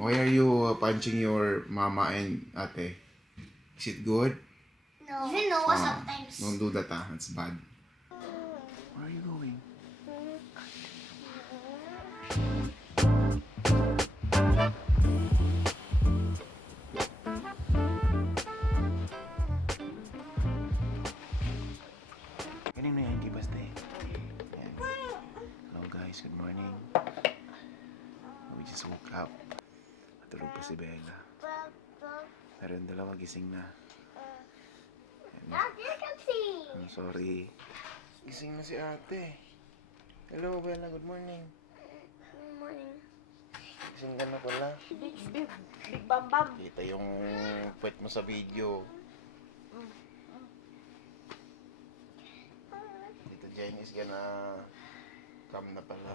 Why are you punching your mama and ate? Is it good? No. Even Noah sometimes. Don't do that, ah. That's bad. Where are you going? Ganun na yan, Kibaste. Yan. Hello guys, good morning. We just woke up. Matulog pa si Bella. Pero yung dalawa gising na. Dad, you can see. I'm sorry. Gising na si ate. Hello Bella, good morning. Good morning. Gising ka na pala. Big bam bam. Kita yung puwet mo sa video. Tita Jenny is gonna come na pala.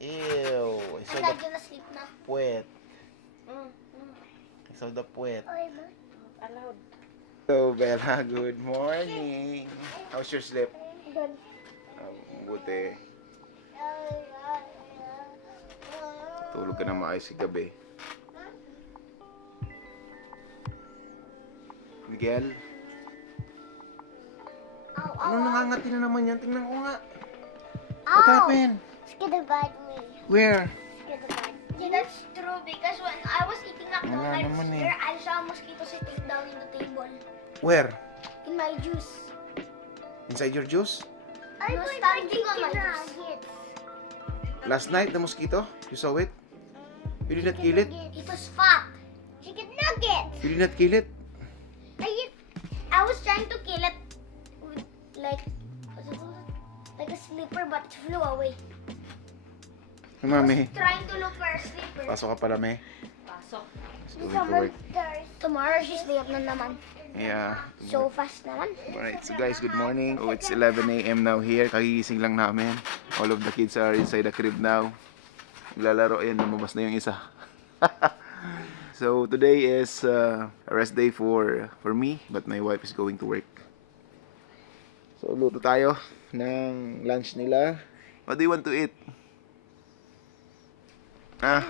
Ew! I saw Dad, the you asleep na. puwet. I saw the puwet. Allowed. Hello Bella, good morning. How's your sleep? Good. Buti. Tulog ka na maayos gabi. Miguel? Ano nangangati na naman yan? Tingnan ko nga. What happened? It's gonna bite me. Where? It's gonna bite me. Yeah, that's true because when I was eating Wala McDonald's naman eh. here, I saw a mosquito sitting down in the table. Where? In my juice. Inside your juice? I was standing on my juice. Last night, the mosquito? You saw it? You did not kill it? It was fat. Chicken nugget. You did not kill it? I was trying to kill it with like a slipper, but it flew away. Mami, Trying to look for a slipper. pasok ka pala, me. Pasok. Going to work. Tomorrow she's day up na naman. Yeah. So fast naman. Alright, so guys, good morning. Oh, it's 11 a.m. now here. Kagigising lang namin. All of the kids are inside the crib now. Naglalaro. Ayan, lumabas na yung isa. So, today is a rest day for me, but my wife is going to work. So, luto tayo ng lunch nila. What do you want to eat? Ah,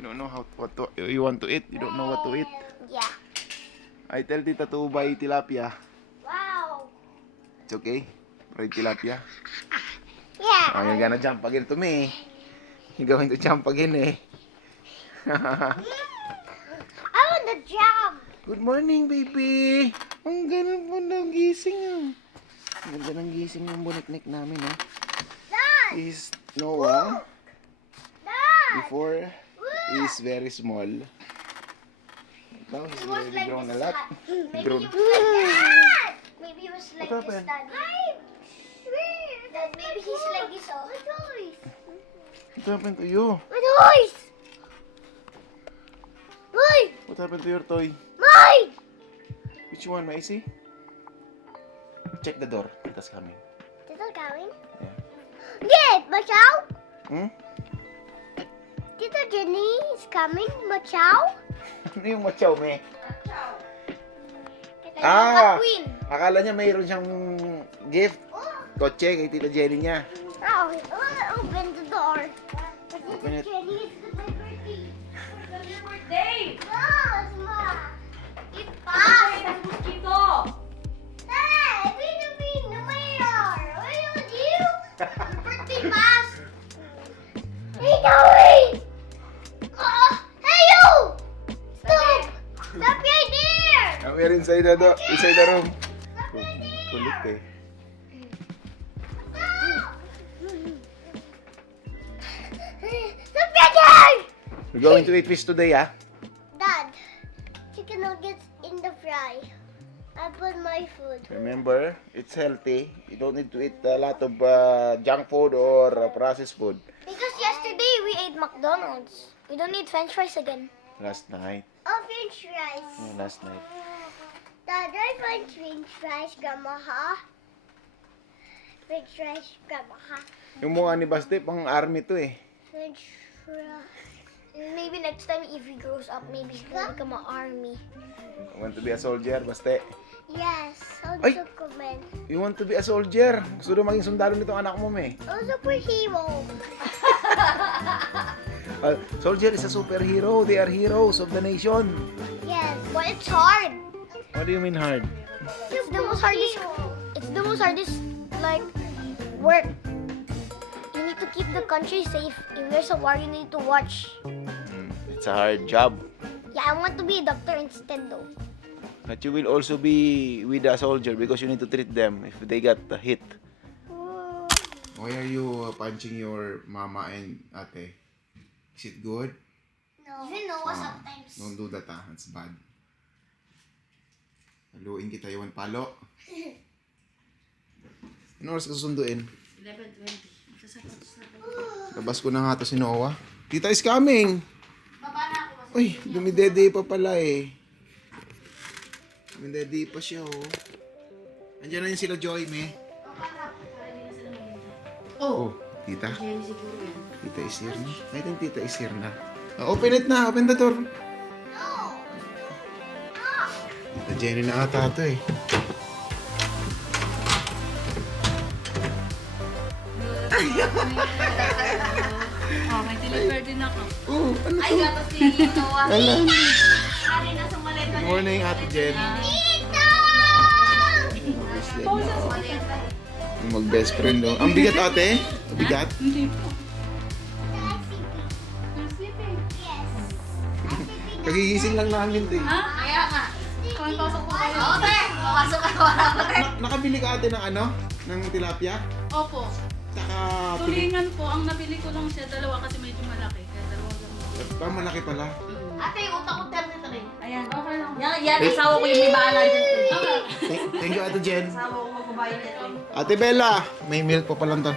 you don't know what you want to eat? You don't know what to eat? Yeah. I tell Tita to buy tilapia. Wow. It's okay? Fried tilapia. Yeah. Oh, you're gonna jump again to me. You're going to jump again eh. I want the jump. Good morning, baby! Ang ganda po ng gising ah. Ang ganda ng gising ng buniknik namin ah. Dad. Is Noah, Dad. before, is very small. Now he's He was already like grown a this. lot. Maybe Grown. he was like this. Maybe he was like What this, happened? Daddy. Dad, maybe he's like this. Oh. What happened to you? My toys. Mine. What happened to your toy? Mine. Which one, Maisy? Check the door. Tita's coming. Tito coming? Yeah. Get, Machow. Hmm? Tito Jenny is coming, Machow. Ano yung machaw, me? Ah. Queen. Akala niya mayroon siyang gift. Kotse kay Tita Jenny niya. Oh, open the door. Open it. Jenny, it's my birthday. It's your birthday! Yes, Ma. It Ay, passed. ang mosquito! Hey, wait a minute, the mayor. What do you do? Your birthday passed. Hey, going. Hey, you. Stop. Stop right there. We're inside the room. Kulit eh. Stop right there. We're going to eat fish today, ah. Dad, chicken nuggets in the fry. I put my food. Remember, it's healthy. You don't need to eat a lot of junk food or processed food. Because yesterday we ate McDonald's. We don't need French fries again. Last night. Oh, French fries. Yeah, last night. Dad, I find French fries, Grandma, ha? French fries, Grandma, ha? Yung mukha ni Basti, pang army to eh. French fries. Maybe next time if he grows up, maybe he will become an army. You want to be a soldier, Basti? Yes, Ay! also comment. You want to be a soldier? Gusto daw maging sundalo nitong anak mo, me. Oh, superhero. Soldier is a superhero. They are heroes of the nation. Yes, but it's hard. What do you mean hard? It's the most hardest. It's the most hardest, like, work. You need to keep the country safe. If there's a war, you need to watch. It's a hard job. Yeah, I want to be a doctor instead, though. But you will also be with a soldier because you need to treat them if they got hit. Why are you punching your mama and ate? Is it good? No. Even Noah sometimes. Don't do that, ah. That's bad. Haluin kita, Iwan Palo. Ano oras ka susunduin? 11:20. Labas ko na nga to si Noah. Tita is coming! Uy, dumidede pa pala eh. Dumidede pa siya oh. Andiyan na yun sila Joy, me. Oh, tita. Tita is here na. I think tita is here na. Open it na, open the door. Tita Jenny na ata ito eh. Oh, may deliver din ako. Oh, ano Ay, to? gatas ni Noah. Alam. Ari, nasa maleta Good morning, Ate Jen. Mag-best friend oh. Ang bigat ate? Ang bigat? Hindi po. Kagigising lang namin ito eh. Ha? Kaya nga. Pasok po kayo. Oo, te. Pasok ka. Wala ko, te. Nakabili ka ate ng ano? Ng tilapia? Opo. Tsaka Tulingan po. Ang nabili ko lang siya, dalawa kasi medyo malaki. Kaya dalawa lang. Pa malaki pala. Ate, utak-utak nito rin. Ayan. Okay lang. Yan, asawa ko yung may bahala dyan. Thank you Ate Jen. Asawa ko magbabayad nito. Ate Bella, may milk pa palang to.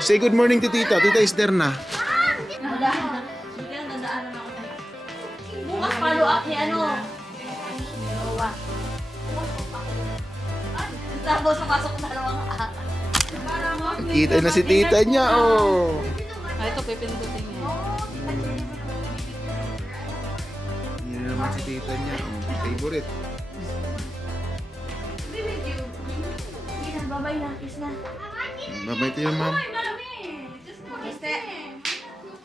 Say good morning to tita. Tita is there na. Sige, dadaanan ako tayo. Bukas follow up ni ano? Noah. Tapos pasok na dalawang Kita na si tita niya oh. Ah, ito pipindutin niya. Yan na naman si tita niya oh. Favorite. Babay na, kiss na. Babay to yung mom. Kiss te.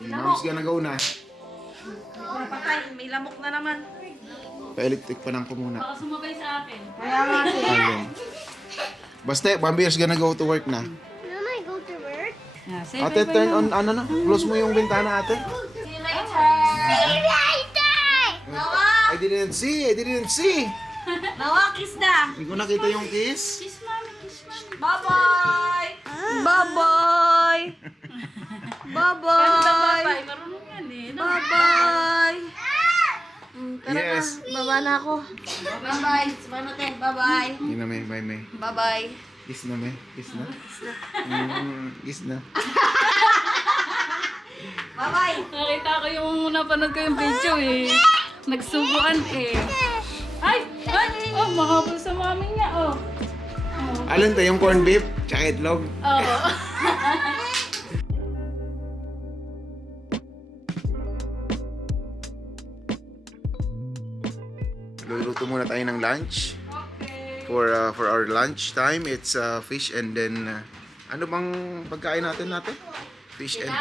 Yung mom's gonna go na. Patay, may lamok na naman. Pa-electric pa lang ko muna. Baka sumabay sa akin. Kaya nga Ayun. Basta, Bambi is gonna go to work na. Mama, I go to work. Ate, turn on, ano na? Close mo yung bintana, ate. See you later. Nawa! I didn't see. Nawa, kiss na. Hindi ko nakita yung kiss. Kiss mommy, kiss mommy. Bye-bye! Bye-bye! Bye-bye! Marunong yan eh. Bye-bye! Yes. Baba na ako. Bye-bye. Sabano te. Bye-bye. Hindi na may, may. Bye-bye. Kiss na may. Kiss na. Kiss na. Bye-bye. Nakita ko yung napanood ko yung video eh. Nagsubuan eh. Ay! Ay! Oh, mahabol sa mami niya oh. Alin to, yung corned beef, tsaka itlog. Oo. Luluto muna tayo ng lunch. For our lunch time, it's fish and then ano bang pagkain natin? Fish and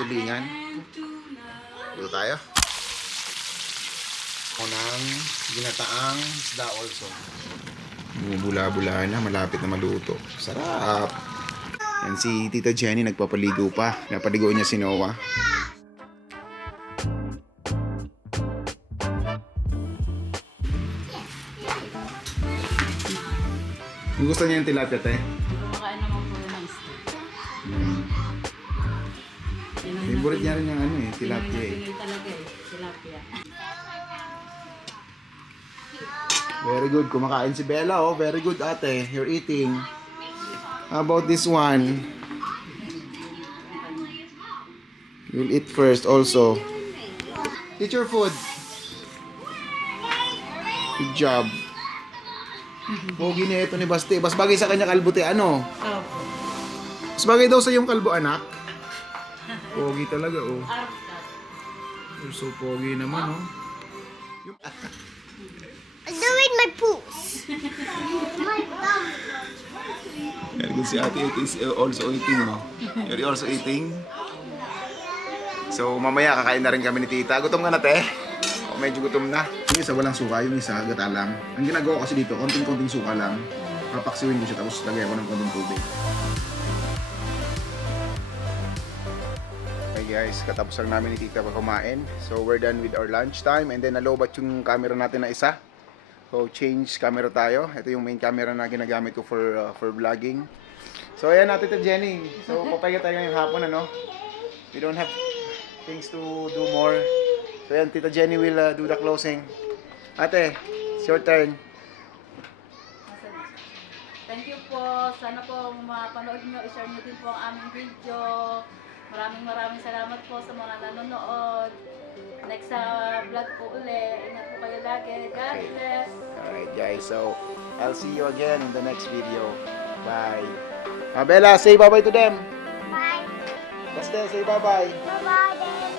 tulingan. Luto tayo. O ng ginataang isda also. Bumubula-bula na, malapit na maluto. Sarap! Yan si Tita Jenny nagpapaligo pa. Napaligo niya si Noah. Yung gusto niya yung tilapia, te? Kumakain naman po yun ng isda. Favorite niya rin yung ano eh, tilapia eh. Yun talaga eh. Tilapia. Very good. Kumakain si Bella, oh. Very good, ate. You're eating. How about this one? You'll eat first also. Eat your food. Good job. Pogi na ito ni Baste. Mas bagay sa kanya kalbo, te. Ano? Opo. Mas bagay daw sa yung kalbo, anak. Pogi talaga, oh. You're so pogi naman, oh. I'm doing my poops. My bum. Very good si ate is also eating, no? You're also eating? So mamaya kakain na rin kami ni tita. Gutom ka na, te? O, medyo gutom na. Yung isa walang suka, yung isa gata lang. Ang ginagawa ko kasi dito, konting-konting suka lang. Papaksiwin ko siya tapos lagay ko ng konting tubig. Okay guys, katapos lang namin ni tita kumain. So we're done with our lunch time and then nalobat yung camera natin na isa. So change camera tayo. Ito yung main camera na ginagamit ko for vlogging. So ayan natin to Jenny. So papahinga tayo ngayong hapon ano. We don't have things to do more. So ayan, Tita Jenny will do the closing. Ate, it's your turn. Thank you po. Sana po mapanood nyo, i-share nyo din po ang aming video. Maraming salamat po sa mga nanonood. Next vlog po uli. Ingat po kayo lagi. God bless. Alright guys, so I'll see you again in the next video. Bye. Bella, say bye-bye to them. Bye. Basta, say bye-bye. Bye-bye then.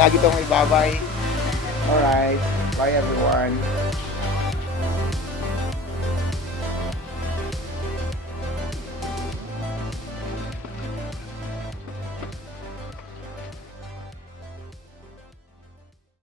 Lagi tong may bye-bye. Alright. Bye everyone.